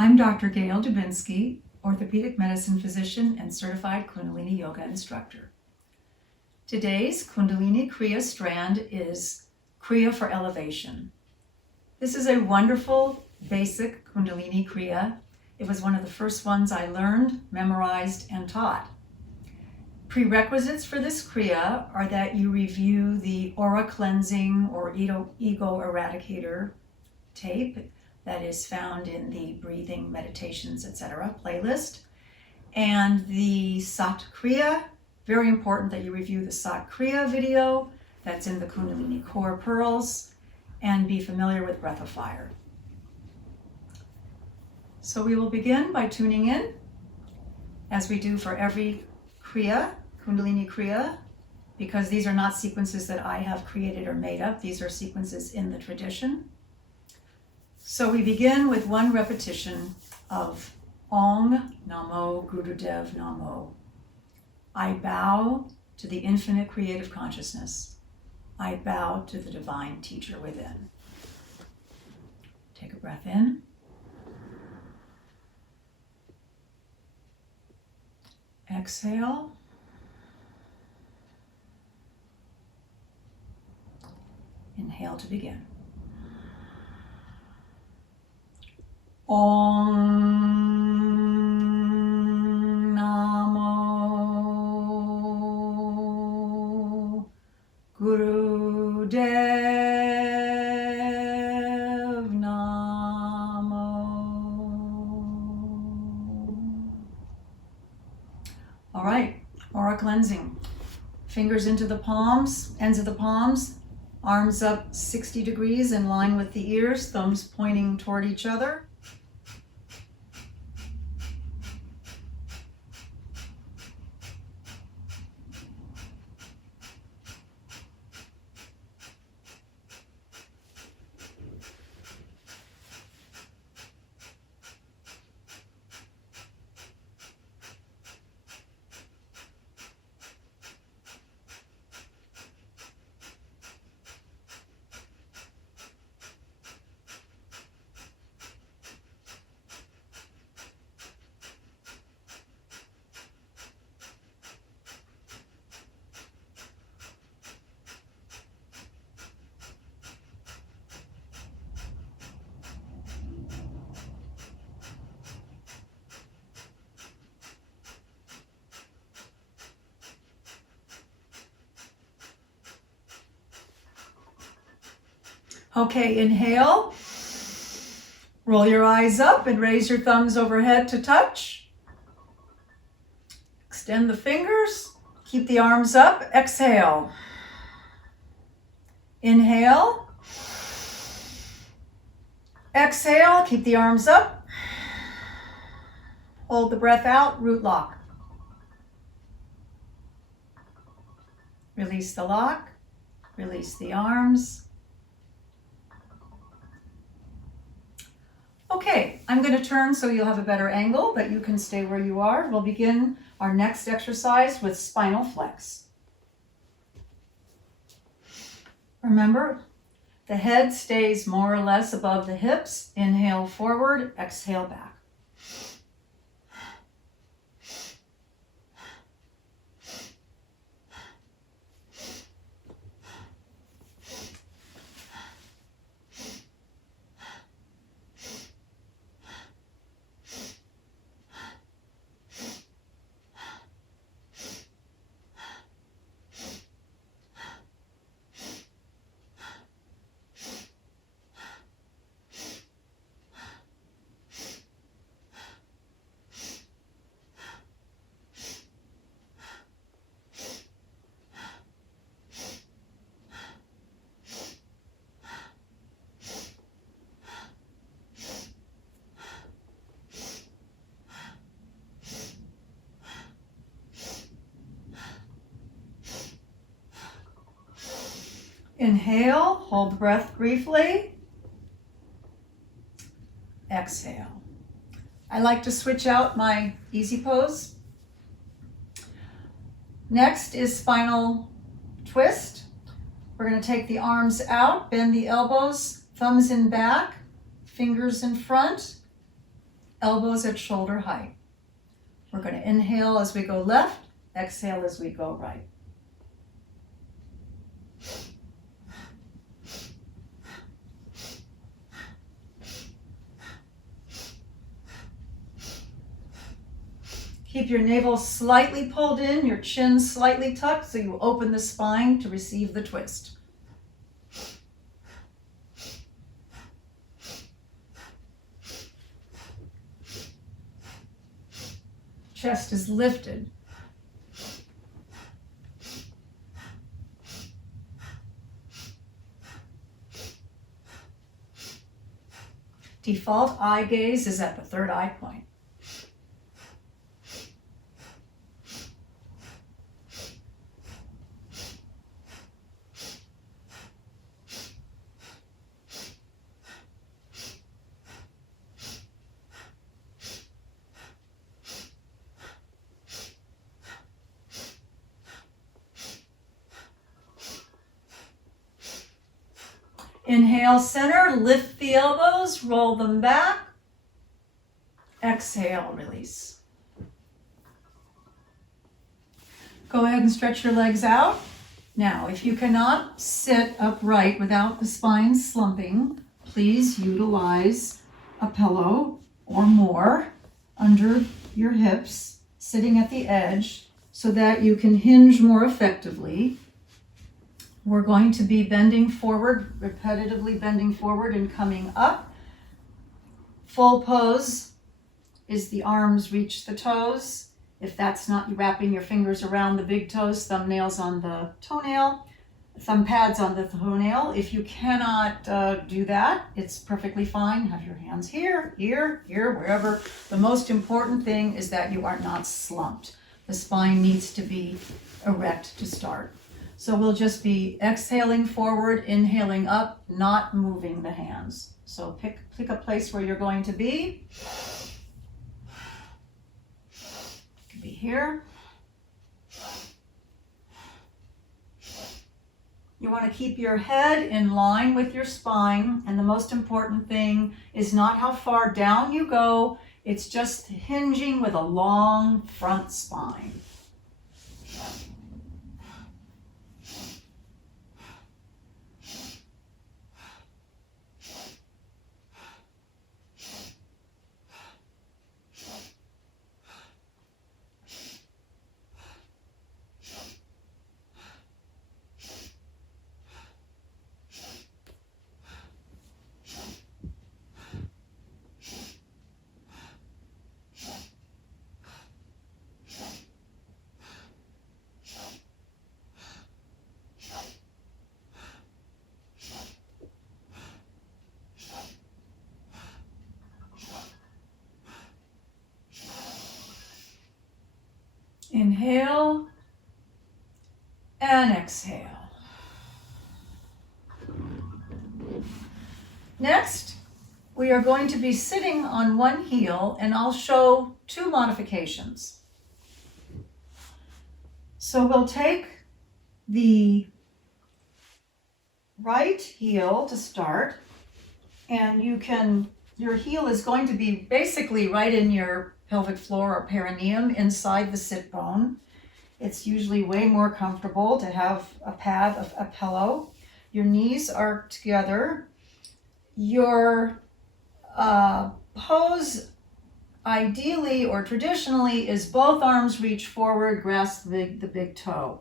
I'm Dr. Gail Dubinsky, orthopedic medicine physician and certified Kundalini yoga instructor. Today's Kundalini Kriya strand is Kriya for elevation. This is a wonderful, basic Kundalini Kriya. It was one of the first ones I learned, memorized, and taught. Prerequisites for this Kriya are that you review the aura cleansing or ego eradicator tape that is found in the breathing, meditations, etc. playlist, and the Sat Kriya. Very important that you review the Sat Kriya video that's in the Kundalini Core Pearls, and be familiar with Breath of Fire. So we will begin by tuning in, as we do for every Kriya, Kundalini Kriya, because these are not sequences that I have created or made up. These are sequences in the tradition. So we begin with one repetition of Om Namo Gurudev Namo. I bow to the infinite creative consciousness. I bow to the divine teacher within. Take a breath in. Exhale. Inhale to begin. Om Namo Gurudev Namo. All right, aura cleansing. Fingers into the palms, ends of the palms, arms up 60 degrees in line with the ears, thumbs pointing toward each other. Okay, inhale. Roll your eyes up and raise your thumbs overhead to touch. Extend the fingers. Keep the arms up. Exhale. Inhale. Exhale. Keep the arms up. Hold the breath out. Root lock. Release the lock. Release the arms. Okay, I'm going to turn so you'll have a better angle, but you can stay where you are. We'll begin our next exercise with Spinal Flex. Remember, the head stays more or less above the hips. Inhale forward, exhale back. Inhale, hold the breath briefly. Exhale. I like to switch out my easy pose. Next is Spinal Twist. We're going to take the arms out, bend the elbows, thumbs in back, fingers in front, elbows at shoulder height. We're going to inhale as we go left, exhale as we go right. Keep your navel slightly pulled in, your chin slightly tucked, so you open the spine to receive the twist. Chest is lifted. Default eye gaze is at the third eye point. Inhale, center, lift the elbows, roll them back. Exhale, release. Go ahead and stretch your legs out. Now, if you cannot sit upright without the spine slumping, please utilize a pillow or more under your hips, sitting at the edge, so that you can hinge more effectively. We're going to be bending forward, repetitively bending forward and coming up. Full pose is the arms reach the toes. If that's not, you wrapping your fingers around the big toes, thumbnails on the toenail, thumb pads on the toenail. If you cannot do that, it's perfectly fine. Have your hands here, here, here, wherever. The most important thing is that you are not slumped. The spine needs to be erect to start. So we'll just be exhaling forward, inhaling up, not moving the hands. So pick a place where you're going to be. It could be here. You want to keep your head in line with your spine, and the most important thing is not how far down you go, it's just hinging with a long front spine. Inhale and exhale. Next, we are going to be sitting on one heel, and I'll show two modifications. So we'll take the right heel to start, and your heel is going to be basically right in your pelvic floor or perineum inside the sit bone. It's usually way more comfortable to have a pad of a pillow. Your knees are together. Your pose ideally or traditionally is both arms reach forward, grasp the big toe.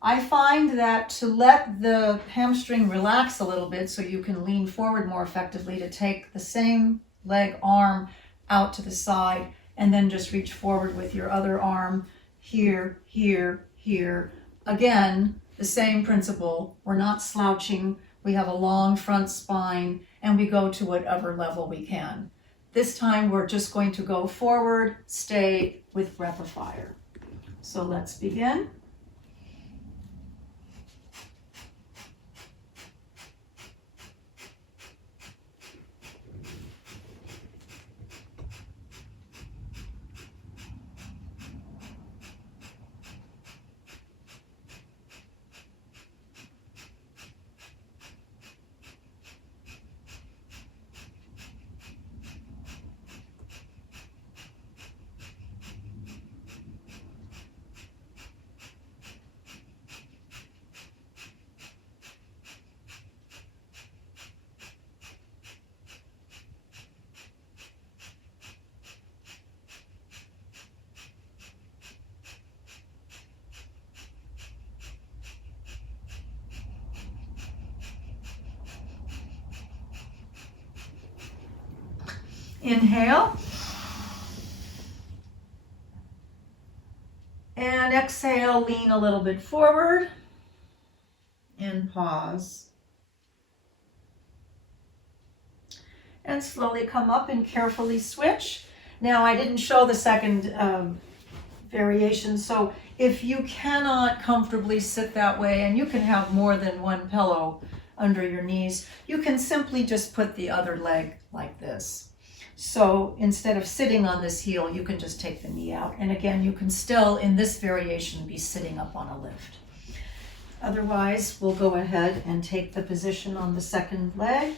I find that to let the hamstring relax a little bit so you can lean forward more effectively, to take the same leg arm out to the side and then just reach forward with your other arm here, here, here. Again, the same principle. We're not slouching. We have a long front spine, and we go to whatever level we can. This time, we're just going to go forward, stay with breath of fire. So let's begin. Inhale. And exhale, lean a little bit forward and pause. And slowly come up and carefully switch. Now I didn't show the second variation, so if you cannot comfortably sit that way, and you can have more than one pillow under your knees, you can simply just put the other leg like this. So instead of sitting on this heel, you can just take the knee out. And again, you can still, in this variation, be sitting up on a lift. Otherwise, we'll go ahead and take the position on the second leg.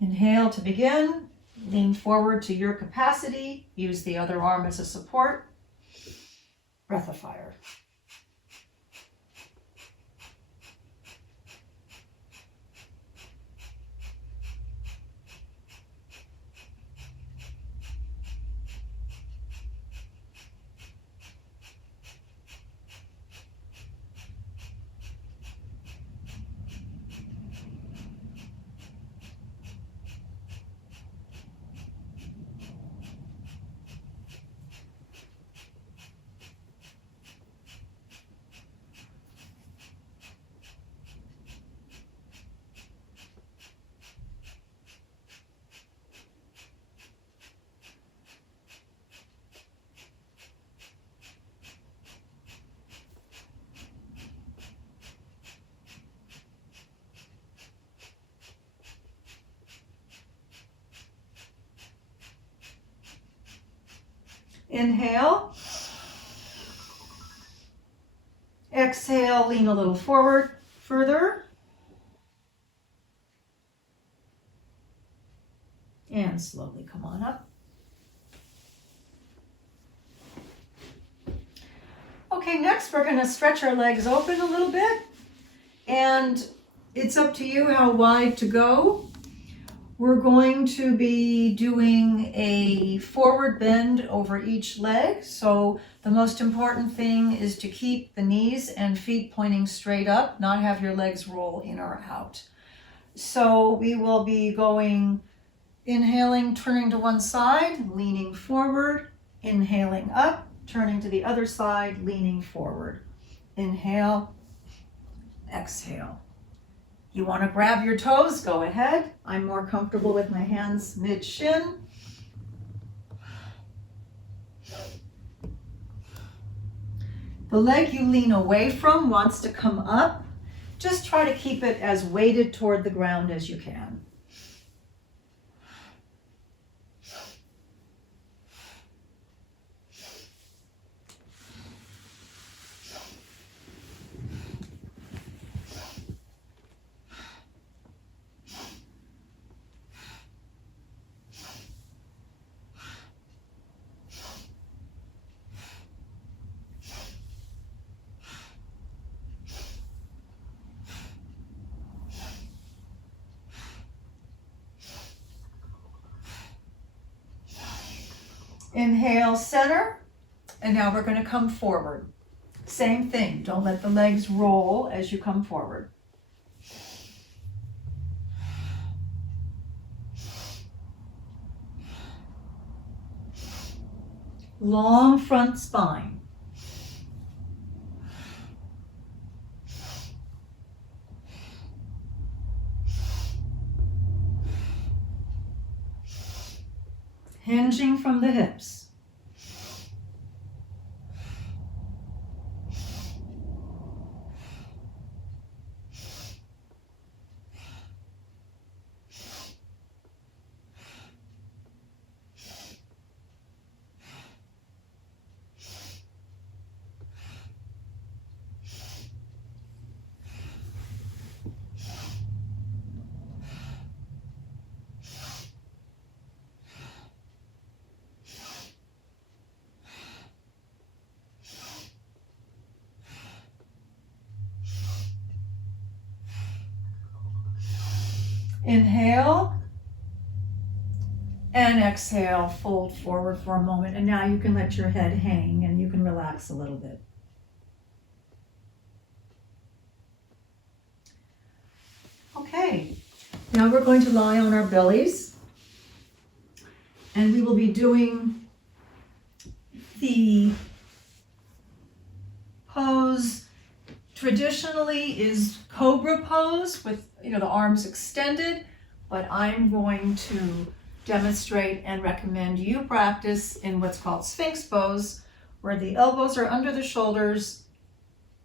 Inhale to begin. Lean forward to your capacity. Use the other arm as a support. Breath of fire. Inhale. Exhale, lean a little forward, further. And slowly come on up. Okay, next we're going to stretch our legs open a little bit. And it's up to you how wide to go. We're going to be doing a forward bend over each leg. So the most important thing is to keep the knees and feet pointing straight up, not have your legs roll in or out. So we will be going, inhaling, turning to one side, leaning forward, inhaling up, turning to the other side, leaning forward. Inhale, exhale. You want to grab your toes, go ahead. I'm more comfortable with my hands mid-shin. The leg you lean away from wants to come up. Just try to keep it as weighted toward the ground as you can. Inhale, center, and now we're going to come forward. Same thing, don't let the legs roll as you come forward. Long front spine. Hinging from the hips. Inhale and exhale, fold forward for a moment. And now you can let your head hang and you can relax a little bit. Okay, now we're going to lie on our bellies, and we will be doing the pose traditionally is cobra pose with the arms extended, but I'm going to demonstrate and recommend you practice in what's called Sphinx pose, where the elbows are under the shoulders,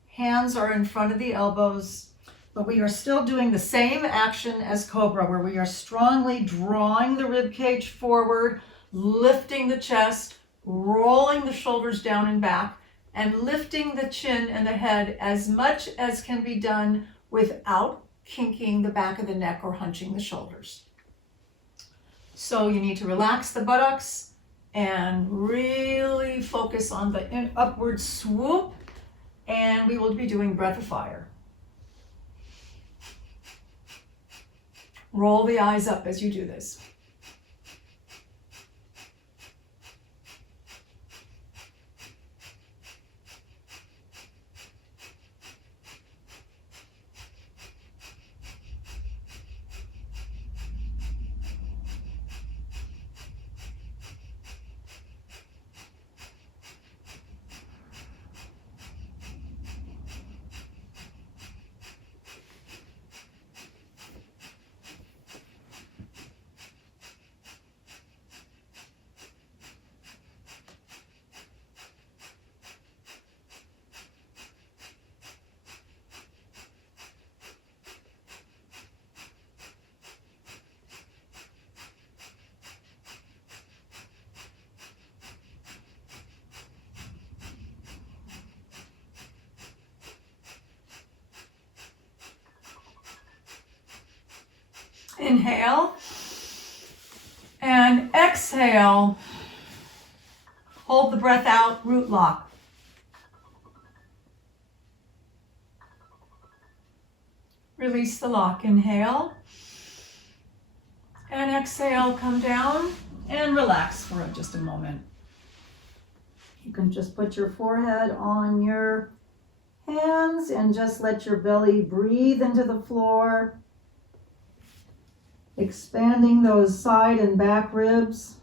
hands are in front of the elbows, but we are still doing the same action as cobra, where we are strongly drawing the rib cage forward, lifting the chest, rolling the shoulders down and back, and lifting the chin and the head as much as can be done without kinking the back of the neck or hunching the shoulders. So you need to relax the buttocks and really focus on the upward swoop, and we will be doing breath of fire. Roll the eyes up as you do this. Inhale and exhale. Hold the breath out, root lock. Release the lock. Inhale and exhale, come down and relax for just a moment. You can just put your forehead on your hands and just let your belly breathe into the floor, expanding those side and back ribs.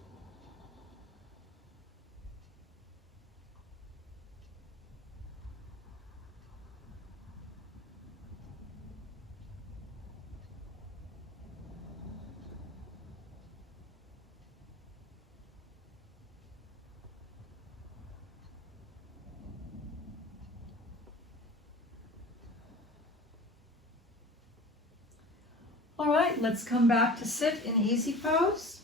All right, let's come back to sit in easy pose.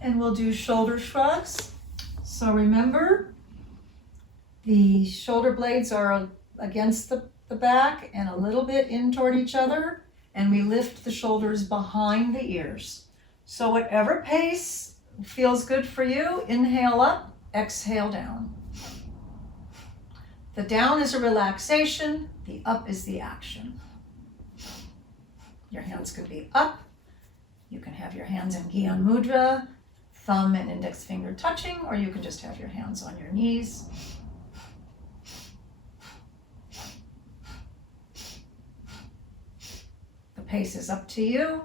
And we'll do shoulder shrugs. So remember, the shoulder blades are against the back and a little bit in toward each other, and we lift the shoulders behind the ears. So whatever pace feels good for you, inhale up, exhale down. The down is a relaxation, the up is the action. Your hands can be up. You can have your hands in Gyan Mudra, thumb and index finger touching, or you can just have your hands on your knees. The pace is up to you.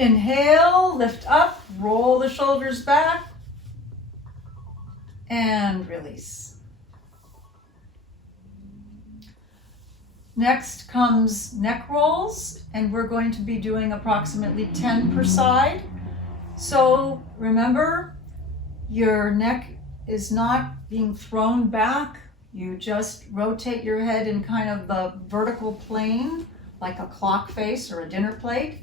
Inhale, lift up, roll the shoulders back, and release. Next comes neck rolls, and we're going to be doing approximately 10 per side. So remember, your neck is not being thrown back. You just rotate your head in kind of the vertical plane, like a clock face or a dinner plate.